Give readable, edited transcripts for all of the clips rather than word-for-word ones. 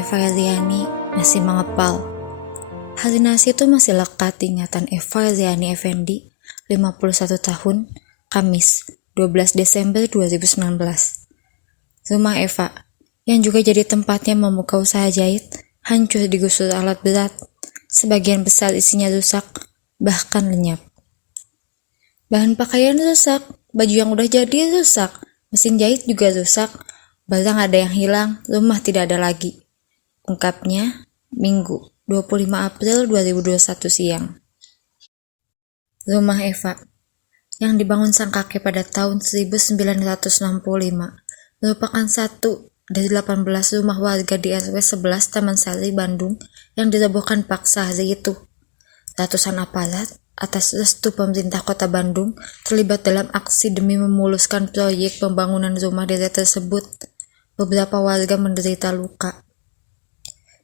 Eva Eliani masih mengepal. Halinasi itu masih lekat di ingatan Eva Eliani Effendi, 51 tahun, Kamis, 12 Desember 2019. Rumah Eva, yang juga jadi tempatnya membuka usaha jahit, hancur digusur alat berat. Sebagian besar isinya rusak, bahkan lenyap. Bahan pakaian rusak, baju yang udah jadi rusak, mesin jahit juga rusak, barang ada yang hilang, rumah tidak ada lagi. Ungkapnya, Minggu, 25 April 2021 siang. Rumah Eva, yang dibangun sang kakek pada tahun 1965, merupakan satu dari 18 rumah warga di RW 11 Taman Sari, Bandung yang dirobohkan paksa hari itu. Ratusan aparat atas restu pemerintah kota Bandung terlibat dalam aksi demi memuluskan proyek pembangunan rumah deret tersebut. Beberapa warga menderita luka.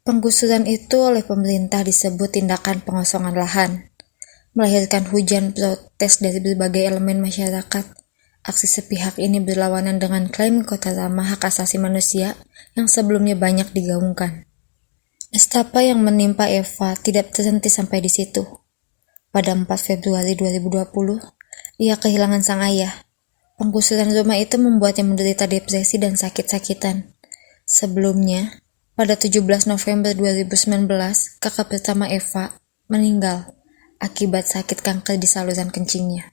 Penggusuran itu oleh pemerintah disebut tindakan pengosongan lahan, melahirkan hujan protes dari berbagai elemen masyarakat. Aksi sepihak ini berlawanan dengan klaim kota ramah hak asasi manusia yang sebelumnya banyak digaungkan. Nestapa yang menimpa Eva tidak terhenti sampai di situ. Pada 4 Februari 2020, ia kehilangan sang ayah. Penggusuran rumah itu membuatnya menderita depresi dan sakit-sakitan. Sebelumnya, pada 17 November 2019, kakak pertama Eva meninggal akibat sakit kanker di saluran kencingnya.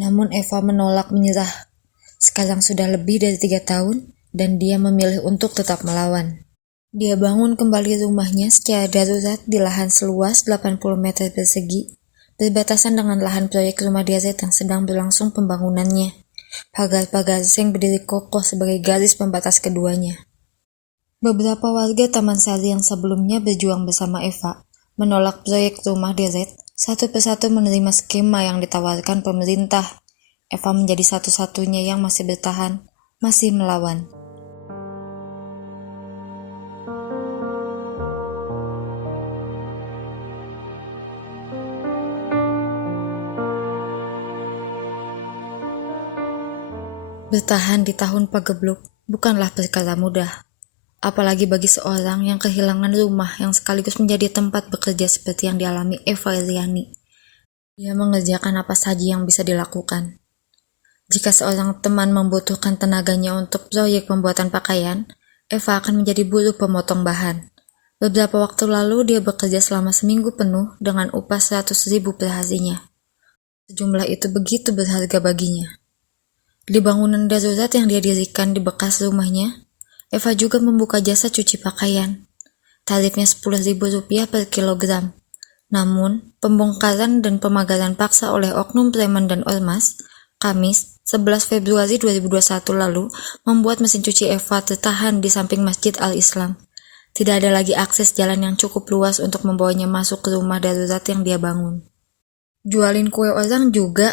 Namun Eva menolak menyerah. Sekarang sudah lebih dari 3 tahun dan dia memilih untuk tetap melawan. Dia bangun kembali rumahnya secara darurat di lahan seluas 80 meter persegi, berbatasan dengan lahan proyek rumah deret yang sedang berlangsung pembangunannya. Pagar-pagar seng berdiri kokoh sebagai garis pembatas keduanya. Beberapa warga Taman Sari yang sebelumnya berjuang bersama Eva menolak proyek rumah deret, satu persatu menerima skema yang ditawarkan pemerintah. Eva menjadi satu-satunya yang masih bertahan, masih melawan. Bertahan di tahun pagebluk bukanlah perkara mudah. Apalagi bagi seorang yang kehilangan rumah yang sekaligus menjadi tempat bekerja seperti yang dialami Eva Eliani. Dia mengerjakan apa saja yang bisa dilakukan. Jika seorang teman membutuhkan tenaganya untuk proyek pembuatan pakaian, Eva akan menjadi buruh pemotong bahan. Beberapa waktu lalu dia bekerja selama seminggu penuh dengan upah 100.000 per harinya. Sejumlah itu begitu berharga baginya. Di bangunan darurat yang dia dirikan di bekas rumahnya, Eva juga membuka jasa cuci pakaian. Tarifnya Rp10.000 per kilogram. Namun, pembongkaran dan pemagaran paksa oleh oknum preman dan ormas, Kamis, 11 Februari 2021 lalu, membuat mesin cuci Eva tertahan di samping Masjid Al-Islam. Tidak ada lagi akses jalan yang cukup luas untuk membawanya masuk ke rumah darurat yang dia bangun. Jualin kue orang juga,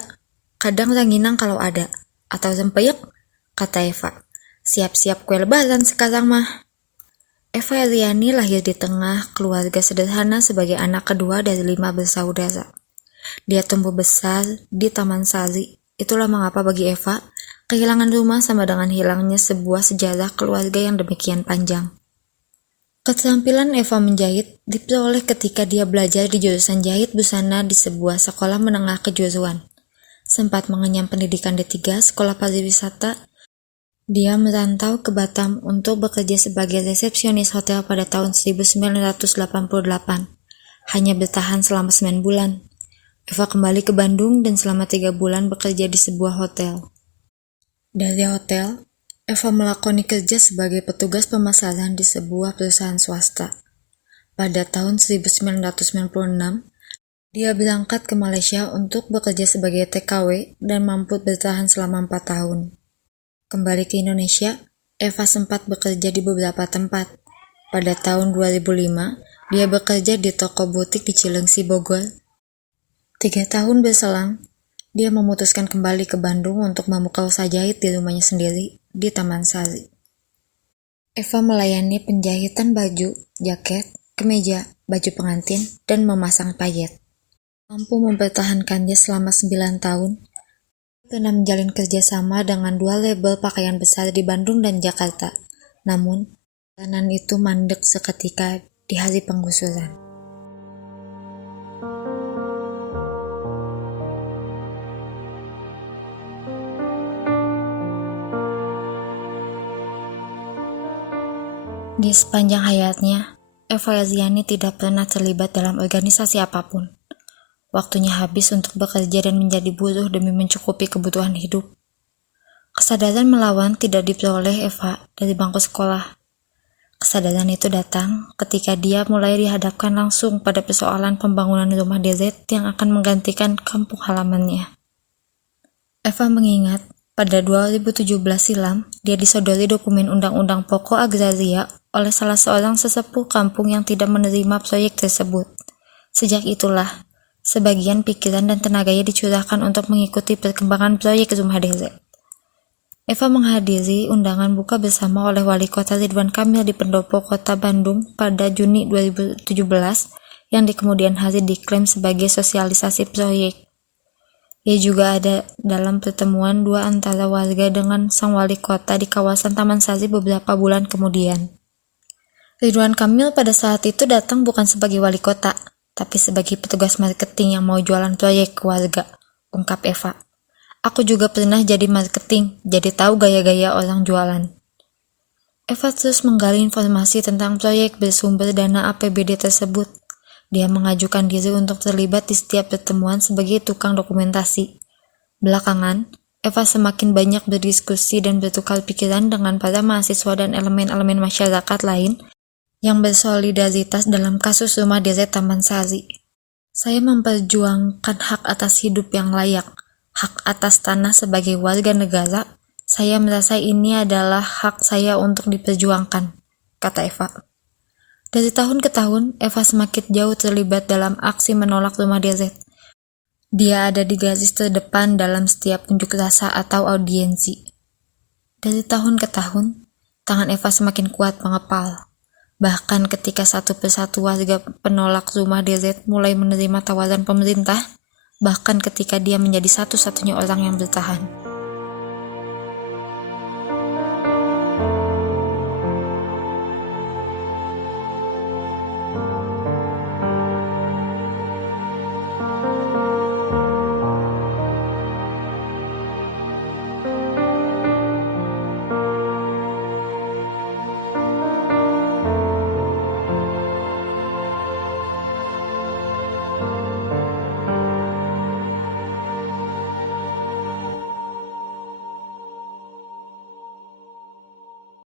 kadang ranginang kalau ada, atau rempeyek, kata Eva. Siap-siap kue lebaran sekarang mah. Eva Eliani lahir di tengah keluarga sederhana sebagai anak kedua dari 5 bersaudara. Dia tumbuh besar di Taman Sari. Itulah mengapa bagi Eva, kehilangan rumah sama dengan hilangnya sebuah sejarah keluarga yang demikian panjang. Keterampilan Eva menjahit diperoleh ketika dia belajar di jurusan jahit busana di sebuah sekolah menengah kejuruan. Sempat mengenyam pendidikan D3 Sekolah Pariwisata, dia merantau ke Batam untuk bekerja sebagai resepsionis hotel pada tahun 1988. Hanya bertahan selama 9 bulan. Eva kembali ke Bandung dan selama 3 bulan bekerja di sebuah hotel. Dari hotel, Eva melakoni kerja sebagai petugas pemasaran di sebuah perusahaan swasta. Pada tahun 1996, dia berangkat ke Malaysia untuk bekerja sebagai TKW dan mampu bertahan selama 4 tahun. Kembali ke Indonesia, Eva sempat bekerja di beberapa tempat. Pada tahun 2005, dia bekerja di toko butik di Cilengsi, Bogor. 3 tahun berselang, dia memutuskan kembali ke Bandung untuk membuka usaha jahit di rumahnya sendiri di Taman Sari. Eva melayani penjahitan baju, jaket, kemeja, baju pengantin, dan memasang payet. Mampu mempertahankannya selama 9 tahun, pernah menjalin kerjasama dengan 2 label pakaian besar di Bandung dan Jakarta. Namun, Jalanan itu mandek seketika di hari penggusuran. Di sepanjang hayatnya, Eva Eliani tidak pernah terlibat dalam organisasi apapun. Waktunya habis untuk bekerja dan menjadi buruh demi mencukupi kebutuhan hidup. Kesadaran melawan tidak diperoleh Eva dari bangku sekolah. Kesadaran itu datang ketika dia mulai dihadapkan langsung pada persoalan pembangunan rumah DZ yang akan menggantikan kampung halamannya. Eva mengingat pada 2017 silam, dia disodori dokumen Undang-Undang Pokok Agraria oleh salah seorang sesepuh kampung yang tidak menerima proyek tersebut. Sejak itulah, sebagian pikiran dan tenaganya dicurahkan untuk mengikuti perkembangan proyek rumah DZ. Eva menghadiri undangan buka bersama oleh Wali Kota Ridwan Kamil di Pendopo Kota Bandung pada Juni 2017 yang di kemudian hari diklaim sebagai sosialisasi proyek. Ia juga ada dalam pertemuan dua antara warga dengan sang wali kota di kawasan Taman Sari beberapa bulan kemudian. Ridwan Kamil pada saat itu datang bukan sebagai wali kota, tapi sebagai petugas marketing yang mau jualan proyek ke warga, ungkap Eva. Aku juga pernah jadi marketing, jadi tahu gaya-gaya orang jualan. Eva terus menggali informasi tentang proyek bersumber dana APBD tersebut. Dia mengajukan diri untuk terlibat di setiap pertemuan sebagai tukang dokumentasi. Belakangan, Eva semakin banyak berdiskusi dan bertukar pikiran dengan para mahasiswa dan elemen-elemen masyarakat lain yang bersolidaritas dalam kasus rumah DZ Taman Sari. Saya memperjuangkan hak atas hidup yang layak, hak atas tanah sebagai warga negara. Saya merasa ini adalah hak saya untuk diperjuangkan, kata Eva. Dari tahun ke tahun, Eva semakin jauh terlibat dalam aksi menolak rumah DZ. Dia ada di garis terdepan dalam setiap unjuk rasa atau audiensi. Dari tahun ke tahun, tangan Eva semakin kuat mengepal. Bahkan ketika satu persatu warga penolak rumah DZ mulai menerima tawaran pemerintah, bahkan ketika dia menjadi satu-satunya orang yang bertahan.